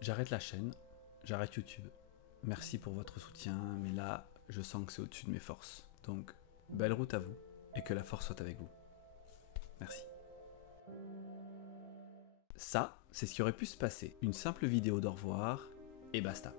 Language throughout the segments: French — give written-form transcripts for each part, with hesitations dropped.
J'arrête la chaîne, j'arrête YouTube. Merci pour votre soutien, mais là, je sens que c'est au-dessus de mes forces. Donc, belle route à vous, et que la force soit avec vous. Merci. Ça, c'est ce qui aurait pu se passer. Une simple vidéo d'au revoir, et basta.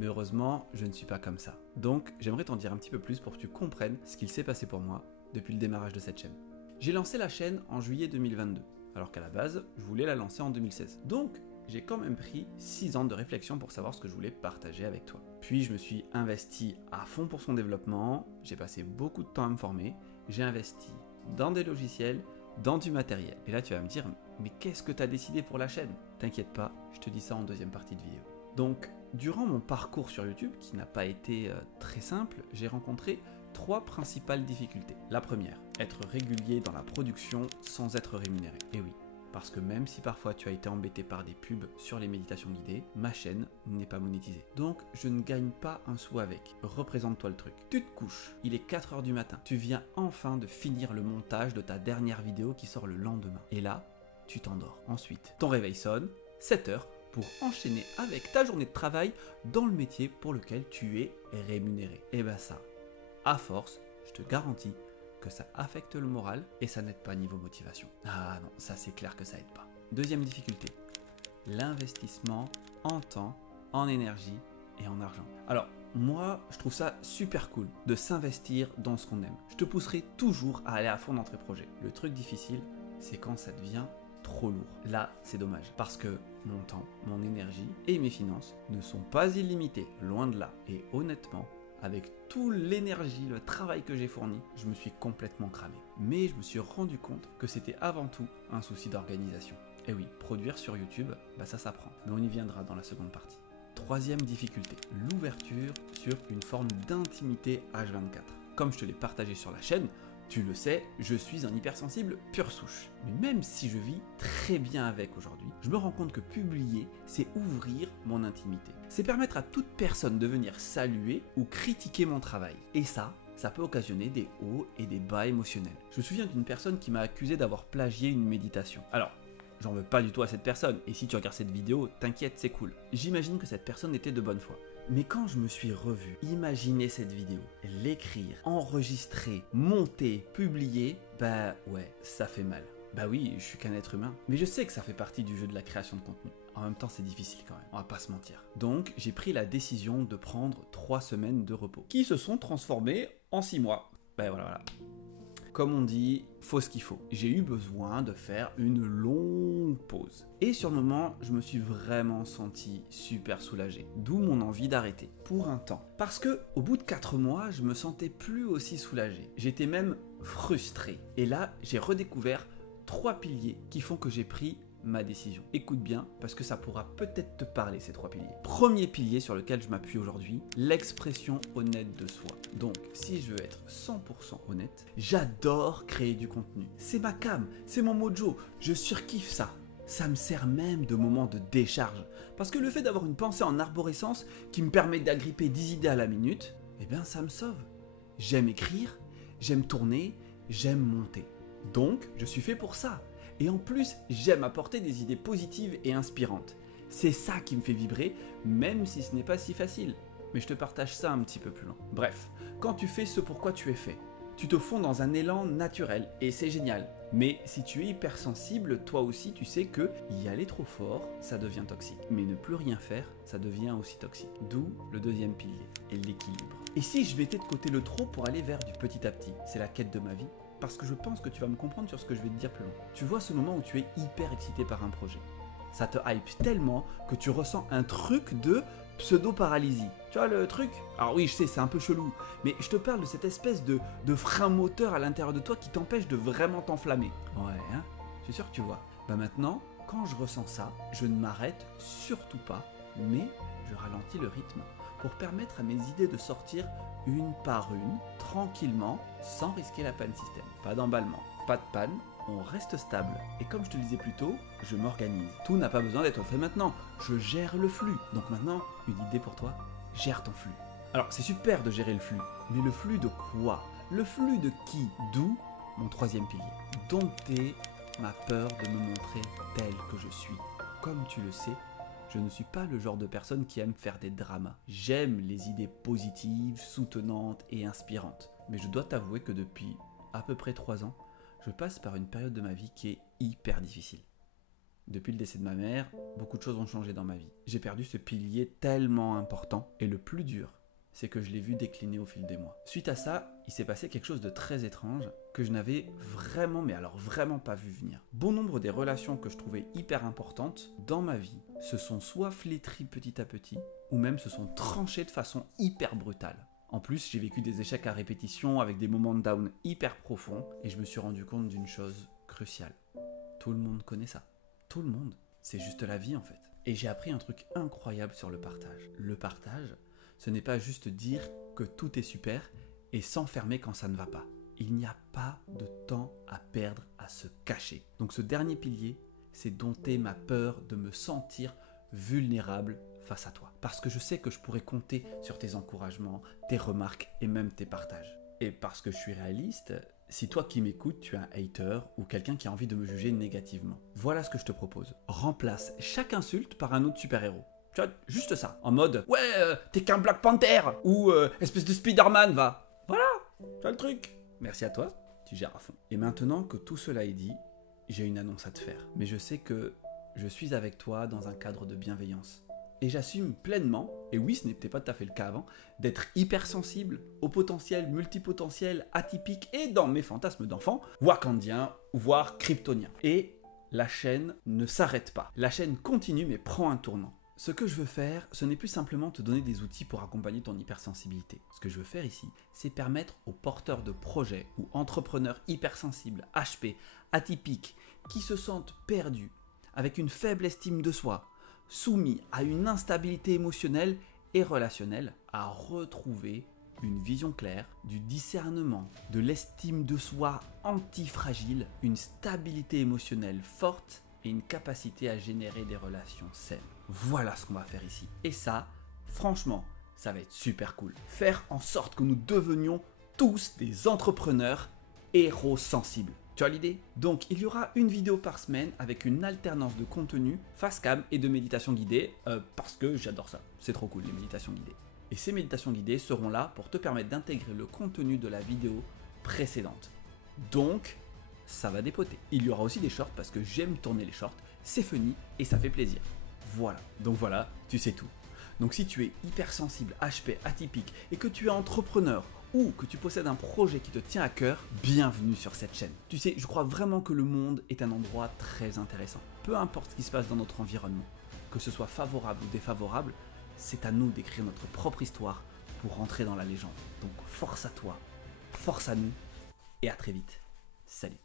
Mais heureusement, je ne suis pas comme ça. Donc, j'aimerais t'en dire un petit peu plus pour que tu comprennes ce qu'il s'est passé pour moi depuis le démarrage de cette chaîne. J'ai lancé la chaîne en juillet 2022, alors qu'à la base, je voulais la lancer en 2016. Donc, j'ai quand même pris 6 ans de réflexion pour savoir ce que je voulais partager avec toi. Puis je me suis investi à fond pour son développement, j'ai passé beaucoup de temps à me former, j'ai investi dans des logiciels, dans du matériel. Et là tu vas me dire, mais qu'est-ce que tu as décidé pour la chaîne? T'inquiète pas, je te dis ça en deuxième partie de vidéo. Donc, durant mon parcours sur YouTube, qui n'a pas été très simple, j'ai rencontré 3 principales difficultés. La première, être régulier dans la production sans être rémunéré. Et oui. Parce que même si parfois tu as été embêté par des pubs sur les méditations guidées, ma chaîne n'est pas monétisée. Donc je ne gagne pas un sou avec. Représente-toi le truc. Tu te couches, il est 4 h du matin. Tu viens enfin de finir le montage de ta dernière vidéo qui sort le lendemain. Et là, tu t'endors. Ensuite, ton réveil sonne, 7 h, pour enchaîner avec ta journée de travail dans le métier pour lequel tu es rémunéré. Et ben ça, à force, je te garantis que ça affecte le moral et ça n'aide pas niveau motivation. Ah non, ça c'est clair que ça aide pas. Deuxième difficulté, l'investissement en temps, en énergie et en argent. Alors, moi, je trouve ça super cool de s'investir dans ce qu'on aime. Je te pousserai toujours à aller à fond dans tes projets. Le truc difficile, c'est quand ça devient trop lourd. Là, c'est dommage parce que mon temps, mon énergie et mes finances ne sont pas illimités, loin de là. Et honnêtement, avec toute l'énergie, le travail que j'ai fourni, je me suis complètement cramé. Mais je me suis rendu compte que c'était avant tout un souci d'organisation. Et oui, produire sur YouTube, ça s'apprend. Mais on y viendra dans la seconde partie. Troisième difficulté, l'ouverture sur une forme d'intimité H24. Comme je te l'ai partagé sur la chaîne, tu le sais, je suis un hypersensible pure souche. Mais même si je vis très bien avec aujourd'hui, je me rends compte que publier, c'est ouvrir mon intimité. C'est permettre à toute personne de venir saluer ou critiquer mon travail. Et ça peut occasionner des hauts et des bas émotionnels. Je me souviens d'une personne qui m'a accusé d'avoir plagié une méditation. Alors, j'en veux pas du tout à cette personne, et si tu regardes cette vidéo, t'inquiète, c'est cool. J'imagine que cette personne était de bonne foi. Mais quand je me suis revu, imaginer cette vidéo, l'écrire, enregistrer, monter, publier, ouais, ça fait mal. Bah oui, je suis qu'un être humain. Mais je sais que ça fait partie du jeu de la création de contenu. En même temps, c'est difficile quand même, on va pas se mentir. Donc, j'ai pris la décision de prendre 3 semaines de repos, qui se sont transformées en 6 mois. Voilà. Comme on dit, faut ce qu'il faut. J'ai eu besoin de faire une longue pause. Et sur le moment, je me suis vraiment senti super soulagé. D'où mon envie d'arrêter, pour un temps. Parce que au bout de 4 mois, je me sentais plus aussi soulagé. J'étais même frustré. Et là, j'ai redécouvert 3 piliers qui font que j'ai pris ma décision. Écoute bien, parce que ça pourra peut-être te parler, ces 3 piliers. Premier pilier sur lequel je m'appuie aujourd'hui, l'expression honnête de soi. Donc, si je veux être 100% honnête, j'adore créer du contenu. C'est ma cam, c'est mon mojo, je surkiffe ça. Ça me sert même de moment de décharge. Parce que le fait d'avoir une pensée en arborescence qui me permet d'agripper 10 idées à la minute, ça me sauve. J'aime écrire, j'aime tourner, j'aime monter. Donc, je suis fait pour ça. Et en plus, j'aime apporter des idées positives et inspirantes. C'est ça qui me fait vibrer, même si ce n'est pas si facile. Mais je te partage ça un petit peu plus loin. Bref, quand tu fais ce pourquoi tu es fait, tu te fonds dans un élan naturel et c'est génial. Mais si tu es hypersensible, toi aussi tu sais que y aller trop fort, ça devient toxique. Mais ne plus rien faire, ça devient aussi toxique. D'où le deuxième pilier, et l'équilibre. Et si je mettais de côté le trop pour aller vers du petit à petit, c'est la quête de ma vie. Parce que je pense que tu vas me comprendre sur ce que je vais te dire plus loin. Tu vois ce moment où tu es hyper excité par un projet. Ça te hype tellement que tu ressens un truc de pseudo-paralysie. Tu vois le truc? Alors oui, je sais, c'est un peu chelou, mais je te parle de cette espèce de frein moteur à l'intérieur de toi qui t'empêche de vraiment t'enflammer. Ouais, hein? Je suis sûr que tu vois. Maintenant, quand je ressens ça, je ne m'arrête surtout pas, mais je ralentis le rythme pour permettre à mes idées de sortir une par une, tranquillement, sans risquer la panne système. Pas d'emballement, pas de panne, on reste stable. Et comme je te le disais plus tôt, je m'organise. Tout n'a pas besoin d'être fait maintenant, je gère le flux. Donc maintenant, une idée pour toi, gère ton flux. Alors c'est super de gérer le flux, mais le flux de quoi? Le flux de qui? D'où mon troisième pilier. Dompter ma peur de me montrer tel que je suis. Comme tu le sais, Je ne suis pas le genre de personne qui aime faire des dramas. J'aime les idées positives, soutenantes et inspirantes. Mais je dois t'avouer que depuis à peu près 3 ans, je passe par une période de ma vie qui est hyper difficile. Depuis le décès de ma mère, beaucoup de choses ont changé dans ma vie. J'ai perdu ce pilier tellement important et le plus dur, c'est que je l'ai vu décliner au fil des mois. Suite à ça, il s'est passé quelque chose de très étrange que je n'avais vraiment, mais alors vraiment pas vu venir. Bon nombre des relations que je trouvais hyper importantes dans ma vie se sont soit flétries petit à petit, ou même se sont tranchées de façon hyper brutale. En plus, j'ai vécu des échecs à répétition avec des moments de down hyper profonds et je me suis rendu compte d'une chose cruciale. Tout le monde connaît ça. Tout le monde. C'est juste la vie en fait. Et j'ai appris un truc incroyable sur le partage. Le partage, ce n'est pas juste dire que tout est super et s'enfermer quand ça ne va pas. Il n'y a pas de temps à perdre à se cacher. Donc ce dernier pilier, c'est dompter ma peur de me sentir vulnérable face à toi. Parce que je sais que je pourrais compter sur tes encouragements, tes remarques et même tes partages. Et parce que je suis réaliste, si toi qui m'écoutes, tu es un hater ou quelqu'un qui a envie de me juger négativement, voilà ce que je te propose. Remplace chaque insulte par un autre super-héros. Tu vois, juste ça. En mode, ouais, t'es qu'un Black Panther ou espèce de Spider-Man, va. Voilà, tu as le truc. Merci à toi, tu gères à fond. Et maintenant que tout cela est dit, j'ai une annonce à te faire. Mais je sais que je suis avec toi dans un cadre de bienveillance. Et j'assume pleinement, et oui, ce n'était pas tout à fait le cas avant, d'être hypersensible au potentiel, multipotentiel, atypique et dans mes fantasmes d'enfant, wakandien, voire kryptonien. Et la chaîne ne s'arrête pas. La chaîne continue mais prend un tournant. Ce que je veux faire, ce n'est plus simplement te donner des outils pour accompagner ton hypersensibilité. Ce que je veux faire ici, c'est permettre aux porteurs de projets ou entrepreneurs hypersensibles, HP, atypiques, qui se sentent perdus, avec une faible estime de soi, soumis à une instabilité émotionnelle et relationnelle, à retrouver une vision claire, du discernement, de l'estime de soi antifragile, une stabilité émotionnelle forte et une capacité à générer des relations saines. Voilà ce qu'on va faire ici. Et ça, franchement, ça va être super cool. Faire en sorte que nous devenions tous des entrepreneurs héros sensibles. Tu as l'idée? Donc, il y aura une vidéo par semaine avec une alternance de contenu face cam et de méditation guidée parce que j'adore ça. C'est trop cool, les méditations guidées. Et ces méditations guidées seront là pour te permettre d'intégrer le contenu de la vidéo précédente. Donc, ça va dépoter. Il y aura aussi des shorts parce que j'aime tourner les shorts, c'est funny et ça fait plaisir. Voilà. Donc voilà, tu sais tout. Donc si tu es hypersensible, HP, atypique et que tu es entrepreneur ou que tu possèdes un projet qui te tient à cœur, bienvenue sur cette chaîne. Tu sais, je crois vraiment que le monde est un endroit très intéressant. Peu importe ce qui se passe dans notre environnement, que ce soit favorable ou défavorable, c'est à nous d'écrire notre propre histoire pour rentrer dans la légende. Donc force à toi, force à nous et à très vite. Salut.